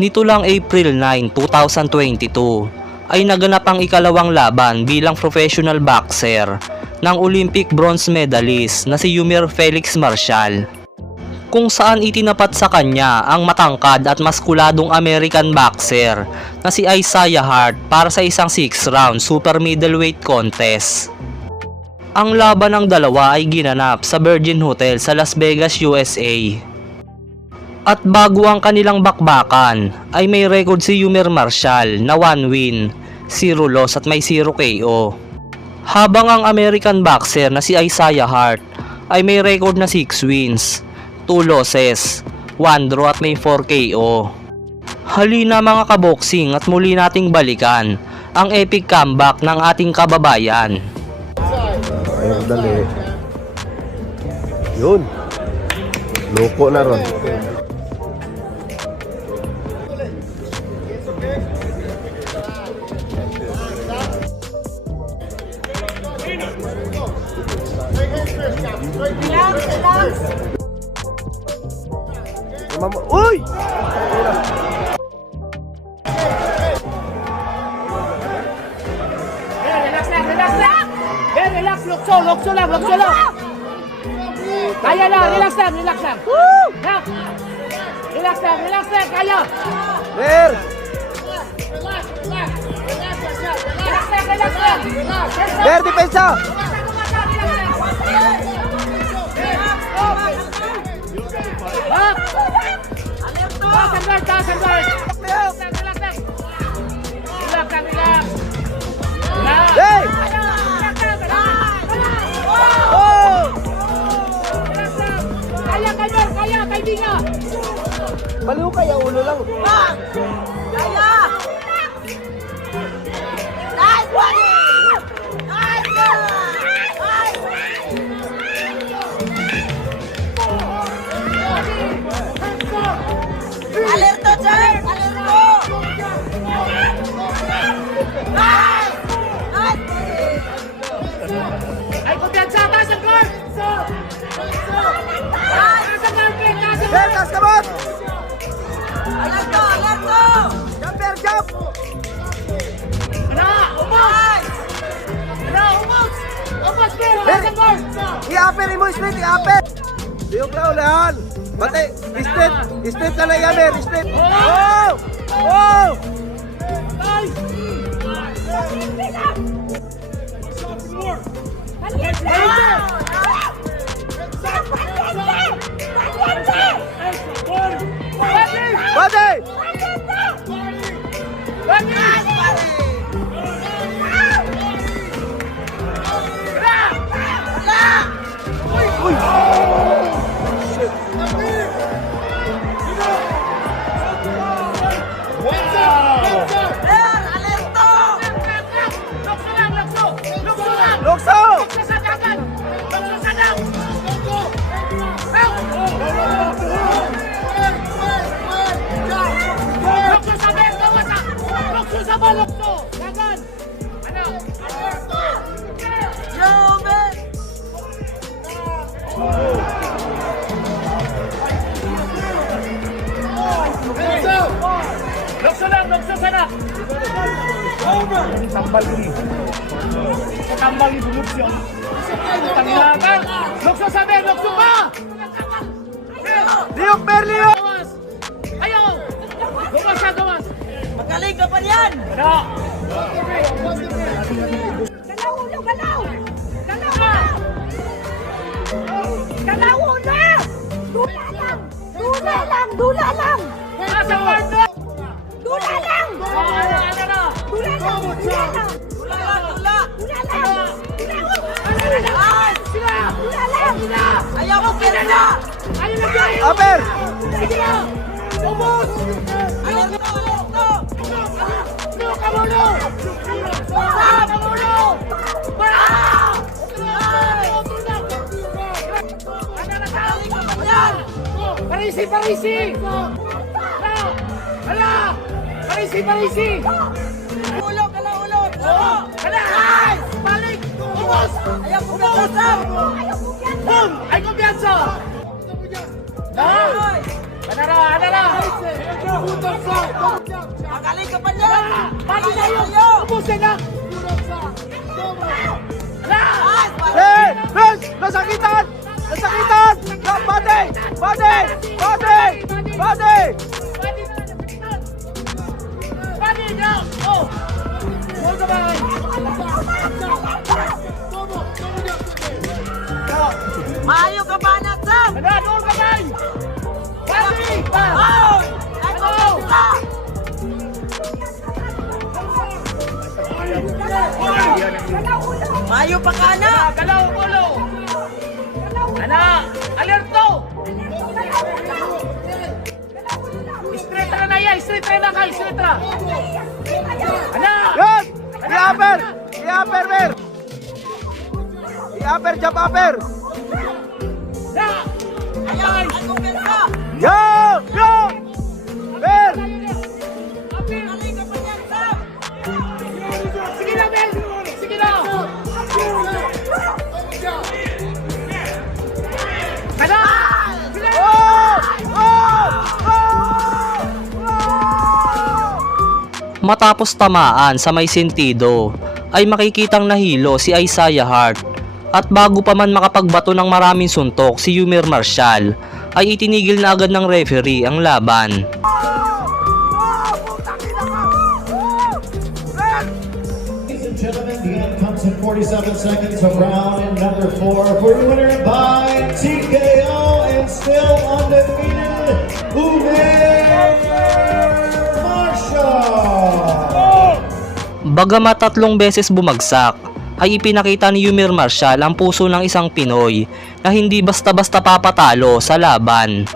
Nito lang April 9, 2022 ay naganap ang ikalawang laban bilang professional boxer ng Olympic bronze medalist na si Yumir Felix Marcial, kung saan itinapat sa kanya ang matangkad at maskuladong American boxer na si Isaiah Hart para sa isang 6-round super middleweight contest. Ang laban ng dalawa ay ginanap sa Virgin Hotel sa Las Vegas, USA. At bago ang kanilang bakbakan ay may record si Yumir Marcial na 1 win, 0 loss at may 0 KO. Habang ang American boxer na si Isaiah Hart ay may record na 6 wins, 2 losses, 1 draw at may 4 KO. Halina mga kaboksing at muli nating balikan ang epic comeback ng ating kababayan. Ayun, dali. Yun. Loko na ron. Uy! Lokso lang. Kaya na, relax lang. Relax lang, kaya. Ber! Relax lang. Ber, depensa! Taas ang guard. Relax lang. Hey! Oh! Kaya, kaibigan. Baliw kaya ulo lang. Kaya! Nice buddy! Nice Alerto, Jared! Alerto! Nice! Nice! Ay, kumpiyansa, taas ang guard. Ber, taas ka ba? Alerto! Alerto! Jump, Ber, jump! Umos, taas ang guard. I-upper mo, straight, i-upper! Diyok na unahan! Bate, step ka na yan, Ber, step! Oh! Oh! Bate! Lokso! Lokso sana. Tambal ni bumuksyon. Tangakan. Lokso sabi, lokso pa. Diyok, Ber, Liyok! Ayo. Gawas. Magaling ka pa yan! Ano? Galaw ulo! Galaw ulo! Dula lang! Nasa partner. Dula lang! Ayaw mo pinala! Upper! Parisi! Hala! Parisi! Ulo! Hala! Balik! Umos! Ayaw mo pinala! Boom! Ay kumpiyansa! Ano na? Magaling ka pa niyan! Pati na yun! Sa'yo! Ubusin na! Hey! Vince! Nasakitan! Nasakitan! Body! Body! Body! Body! Pati na! Oh! Huwag ka ba? Maayo ka ba na, Sam? Ano? Doon ka ba? Pati! Oh! Ay, sila! Maayo pa ka na! Galaw ulo! Ana! Alerto! Straight na yan! Straight na ka! Straight na! Ana! Yan! I-upper! I-upper, Mer! I-upper, jump upper! Na! Ay! Ay, kumpensa! Yo! Yo! Mer! Magaling ka pa niyan, Sam! Sige na, Mel! Sige na! Ana! Sila! Oh! Oh! Oh! Oh! Matapos tamaan sa may sentido, ay makikitang nahilo si Isaiah Hart. At bago pa man makapagbato ng maraming suntok si Yumir Marshall, ay itinigil na agad ng referee ang laban. Ladies and gentlemen, the end comes in 47 seconds of round in number 4 for the winner by TKO and still undefeated, Yumir Marshall. Bagamat 3 beses bumagsak, ay ipinakita ni Yumir Marshall ang puso ng isang Pinoy na hindi basta-basta papatalo sa laban.